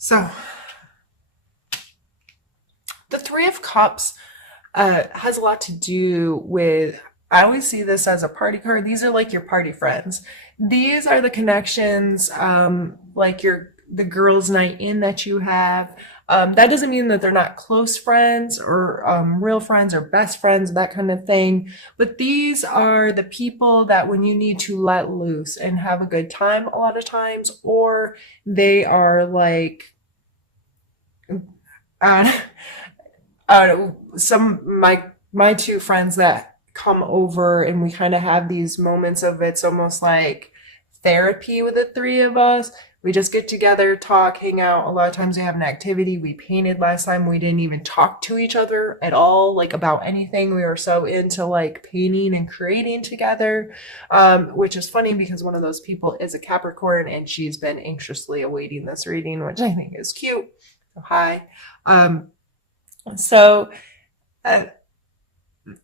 So the Three of Cups has a lot to do with, I always see this as a party card. These are like your party friends. These are the connections, like the girls' night in that you have. That doesn't mean that they're not close friends or real friends or best friends, that kind of thing. But these are the people that when you need to let loose and have a good time a lot of times, or they are like, uh, some my two friends that come over and we kind of have these moments of it's almost like therapy with the three of us. We just get together, talk, hang out. A lot of times we have an activity. We painted last time. We didn't even talk to each other at all, like about anything. We were so into like painting and creating together, which is funny because one of those people is a Capricorn and she's been anxiously awaiting this reading, which I think is cute. So, hi. Um, so uh,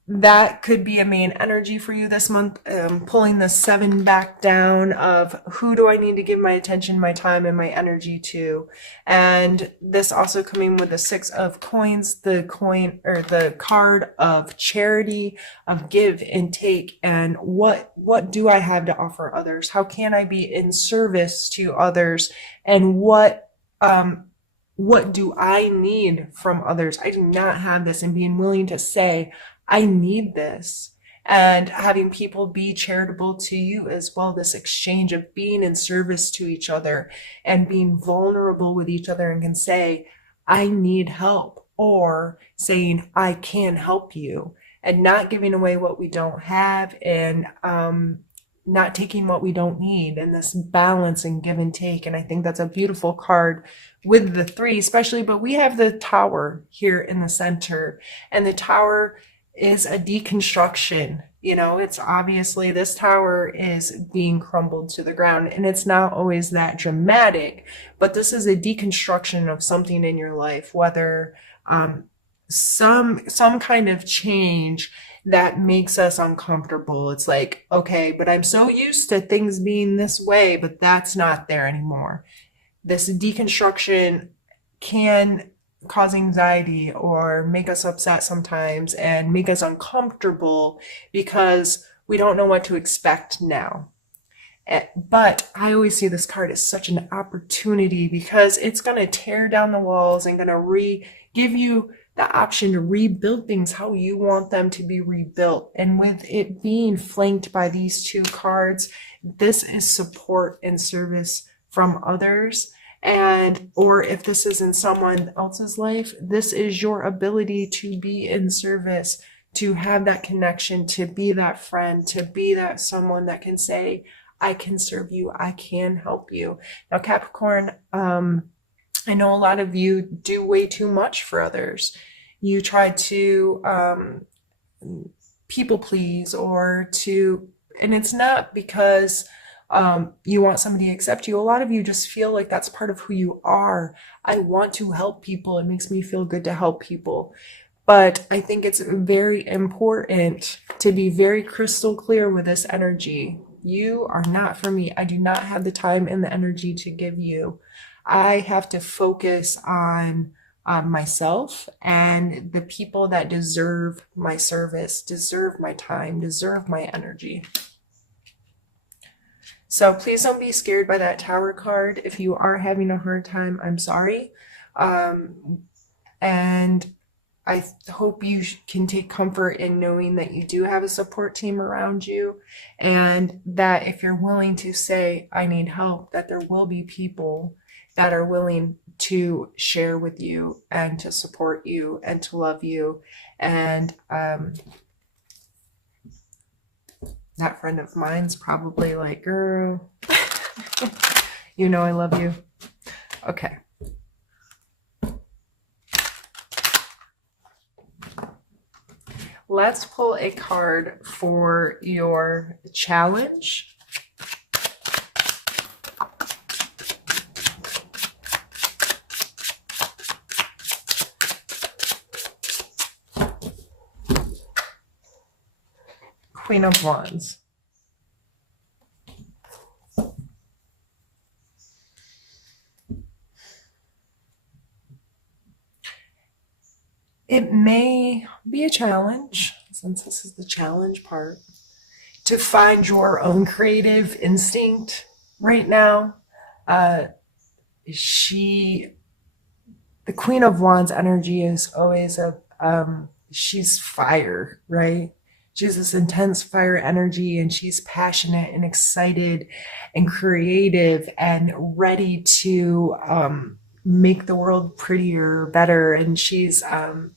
that could be a main energy for you this month. Pulling the seven back down of who do I need to give my attention, my time, and my energy to. And this also coming with the Six of Coins, the coin or the card of charity, of give and take. And what do I have to offer others? How can I be in service to others? And what do I need from others? I do not have this, and being willing to say, I need this. And having people be charitable to you as well, this exchange of being in service to each other and being vulnerable with each other and can say, I need help, or saying, I can help you, and not giving away what we don't have, and not taking what we don't need, and this balance and give and take. And I think that's a beautiful card with the three, especially. But we have the Tower here in the center, and the Tower is a deconstruction. You know, it's obviously this tower is being crumbled to the ground, and it's not always that dramatic, but this is a deconstruction of something in your life, whether some kind of change that makes us uncomfortable. It's like, okay, but I'm so used to things being this way, but that's not there anymore. This deconstruction can cause anxiety or make us upset sometimes and make us uncomfortable because we don't know what to expect now. But I always see this card as such an opportunity because it's going to tear down the walls and going to give you the option to rebuild things how you want them to be rebuilt. And with it being flanked by these two cards, this is support and service from others. And, or if this is in someone else's life, this is your ability to be in service, to have that connection, to be that friend, to be that someone that can say, I can serve you, I can help you. Now, Capricorn, I know a lot of you do way too much for others. You try to people please, and it's not because you want somebody to accept you. A lot of you just feel like that's part of who you are. I want to help people. It makes me feel good to help people. But I think it's very important to be very crystal clear with this energy. You are not for me. I do not have the time and the energy to give you. I have to focus on myself and the people that deserve my service, deserve my time, deserve my energy. So please don't be scared by that Tower card. If you are having a hard time, I'm sorry. And I hope you can take comfort in knowing that you do have a support team around you, and that if you're willing to say, I need help, that there will be people that are willing to share with you and to support you and to love you. And that friend of mine's probably like, girl, you know I love you. Okay. Let's pull a card for your challenge. Queen of Wands. it may be a challenge, since this is the challenge part, to find your own creative instinct right now. Uh, she, the Queen of Wands energy is always she's fire, right? She has this intense fire energy, and she's passionate and excited and creative and ready to make the world prettier, better. And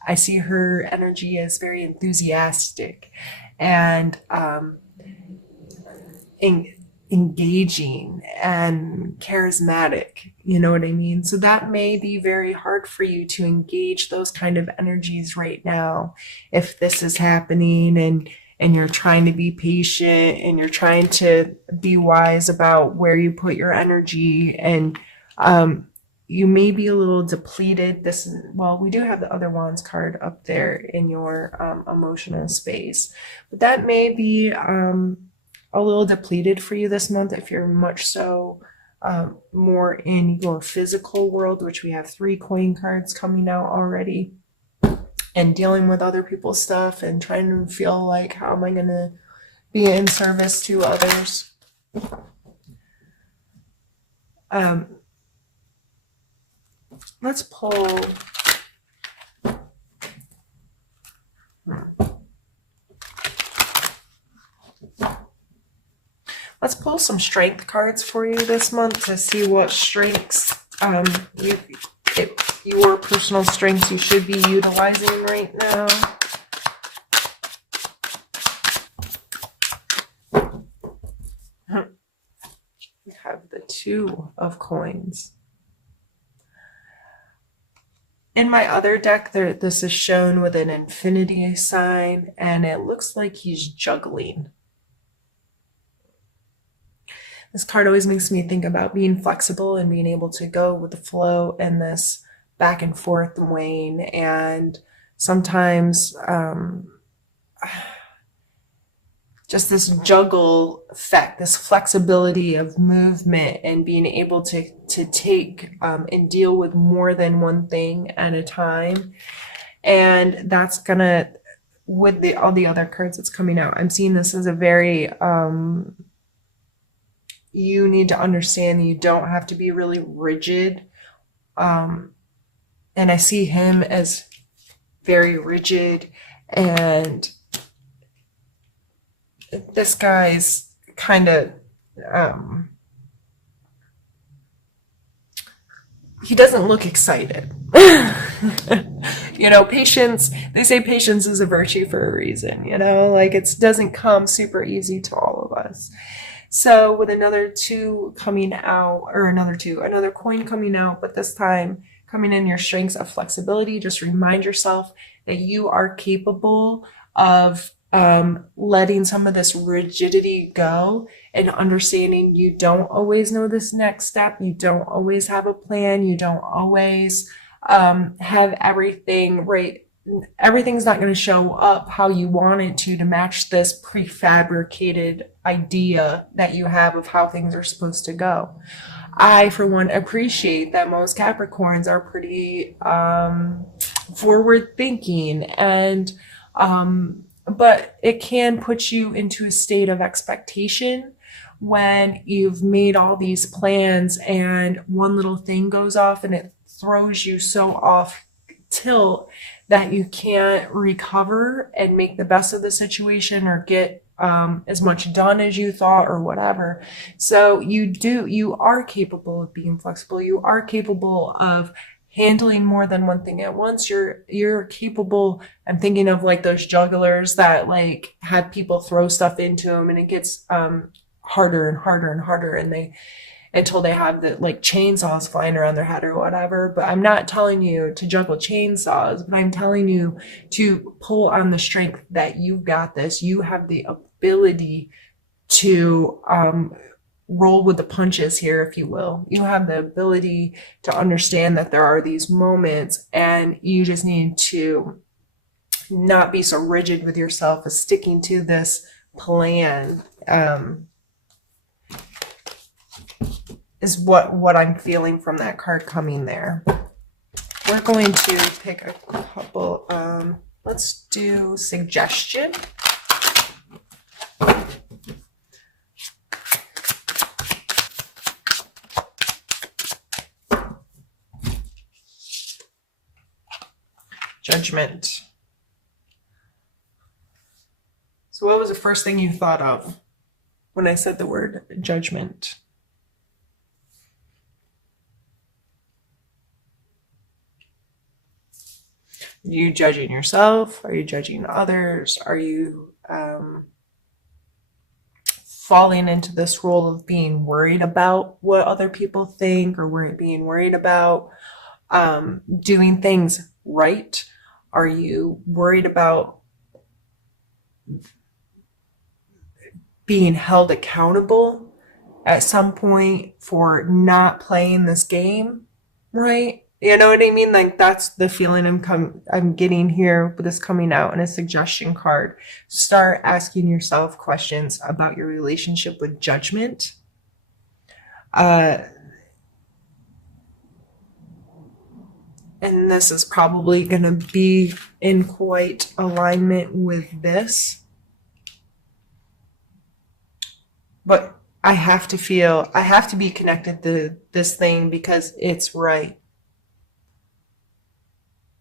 I see her energy as very enthusiastic and en- engaging and charismatic. You know what I mean? So that may be very hard for you to engage those kind of energies right now if this is happening, and you're trying to be patient and you're trying to be wise about where you put your energy, and you may be a little depleted. Well, we do have the other wands card up there in your emotional space, but that may be a little depleted for you this month if you're much so more in your physical world, which we have 3 coin cards coming out already, and dealing with other people's stuff and trying to feel like, how am I going to be in service to others? Let's pull. Let's pull some strength cards for you this month to see what strengths your personal strengths you should be utilizing right now. We have the 2 of coins. In my other deck, this is shown with an infinity sign, and it looks like he's juggling. This card always makes me think about being flexible and being able to go with the flow in this back and forth weighing. And sometimes just this juggle effect, this flexibility of movement and being able to take and deal with more than one thing at a time. And that's gonna, with all the other cards that's coming out, I'm seeing this as a very you need to understand that you don't have to be really rigid. And I see him as very rigid, and this guy's kind of, he doesn't look excited. You know, patience, they say patience is a virtue for a reason, you know, like it doesn't come super easy to all of us. So with another 2 coming out, or another coin coming out, but this time coming in your strengths of flexibility, just remind yourself that you are capable of letting some of this rigidity go and understanding you don't always know this next step. You don't always have a plan. You don't always have everything right. Everything's not going to show up how you want it to match this prefabricated idea that you have of how things are supposed to go. I, for one, appreciate that most Capricorns are pretty forward thinking, and but it can put you into a state of expectation when you've made all these plans and one little thing goes off and it throws you so off tilt that you can't recover and make the best of the situation or get as much done as you thought or whatever. So you are capable of being flexible. You are capable of handling more than one thing at once. You're capable. I'm thinking of like those jugglers that like have people throw stuff into them, and it gets harder and harder and harder, and until they have the like chainsaws flying around their head or whatever. But I'm not telling you to juggle chainsaws, but I'm telling you to pull on the strength that you've got this. You have the ability to roll with the punches here, if you will. You have the ability to understand that there are these moments, and you just need to not be so rigid with yourself as sticking to this plan. Is what I'm feeling from that card coming there. We're going to pick a couple. Let's do suggestion. Judgment. So what was the first thing you thought of when I said the word judgment? Are you judging yourself? Are you judging others? Are you falling into this role of being worried about what other people think, or being worried about doing things right? Are you worried about being held accountable at some point for not playing this game right? You know what I mean? Like that's the feeling I'm getting here with this coming out in a suggestion card. Start asking yourself questions about your relationship with judgment. And this is probably going to be in quite alignment with this. But I have to be connected to this thing because it's right.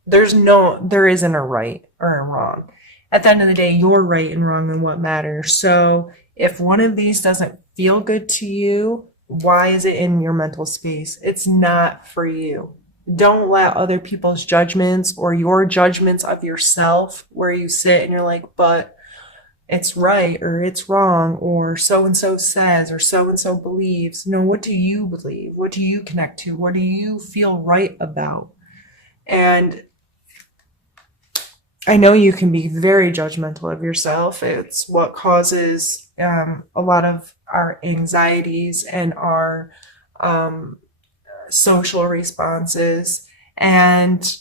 There isn't a right or a wrong. At the end of the day, you're right and wrong in what matters. So if one of these doesn't feel good to you, why is it in your mental space? It's not for you. Don't let other people's judgments or your judgments of yourself where you sit and you're like, but it's right or it's wrong or so and so says or so and so believes. No, what do you believe? What do you connect to? What do you feel right about? And I know you can be very judgmental of yourself. It's what causes a lot of our anxieties and our social responses. And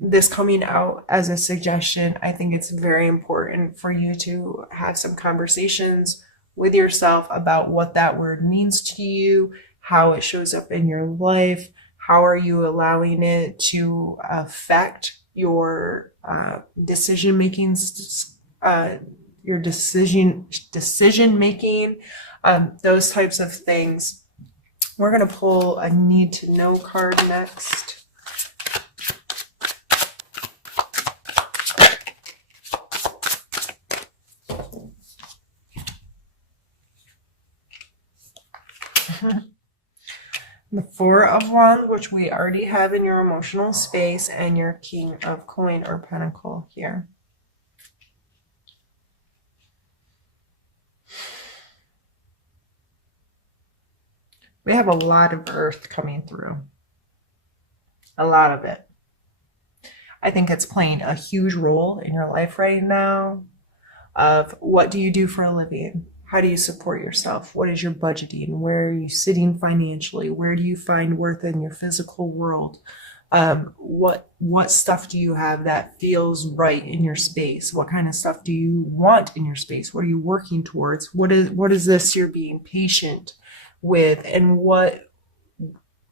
this coming out as a suggestion, I think it's very important for you to have some conversations with yourself about what that word means to you, how it shows up in your life, how are you allowing it to affect your decision making, your decision making, those types of things. We're going to pull a need to know card next. The Four of Wands, which we already have in your emotional space, and your King of Coin or Pentacle here. We have a lot of Earth coming through. A lot of it. I think it's playing a huge role in your life right now of what do you do for a living? How do you support yourself? What is your budgeting? Where are you sitting financially? Where do you find worth in your physical world? What stuff do you have that feels right in your space? What kind of stuff do you want in your space? What are you working towards? What is this you're being patient with? And what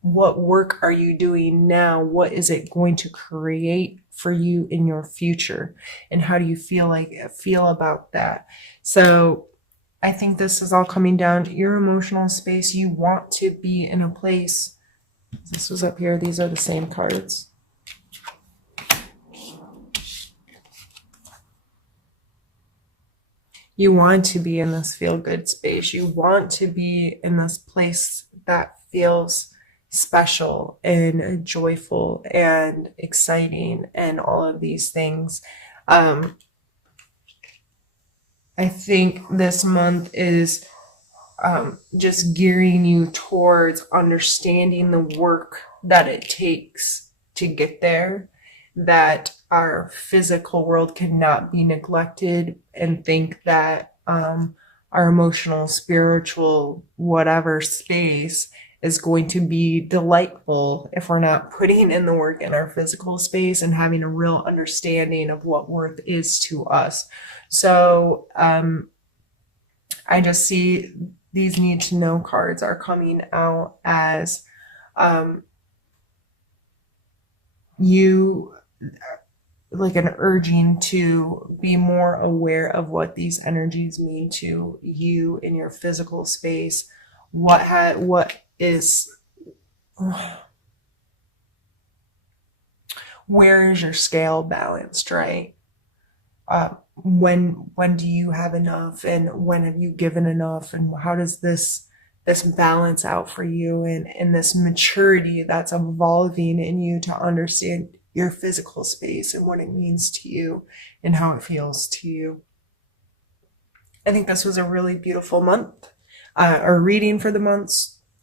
work are you doing now? What is it going to create for you in your future? And how do you feel about that? So I think this is all coming down to your emotional space. You want to be in a place. This was up here. These are the same cards. You want to be in this feel-good space. You want to be in this place that feels special and joyful and exciting and all of these things. I think this month is just gearing you towards understanding the work that it takes to get there, that our physical world cannot be neglected, and think that our emotional, spiritual, whatever space is going to be delightful if we're not putting in the work in our physical space and having a real understanding of what worth is to us. So I just see these need to know cards are coming out as you, like an urging to be more aware of what these energies mean to you in your physical space. What is, where is your scale balanced, right? When do you have enough, and when have you given enough, and how does this balance out for you, and this maturity that's evolving in you to understand your physical space and what it means to you and how it feels to you. I think this was a really beautiful month, or reading for the months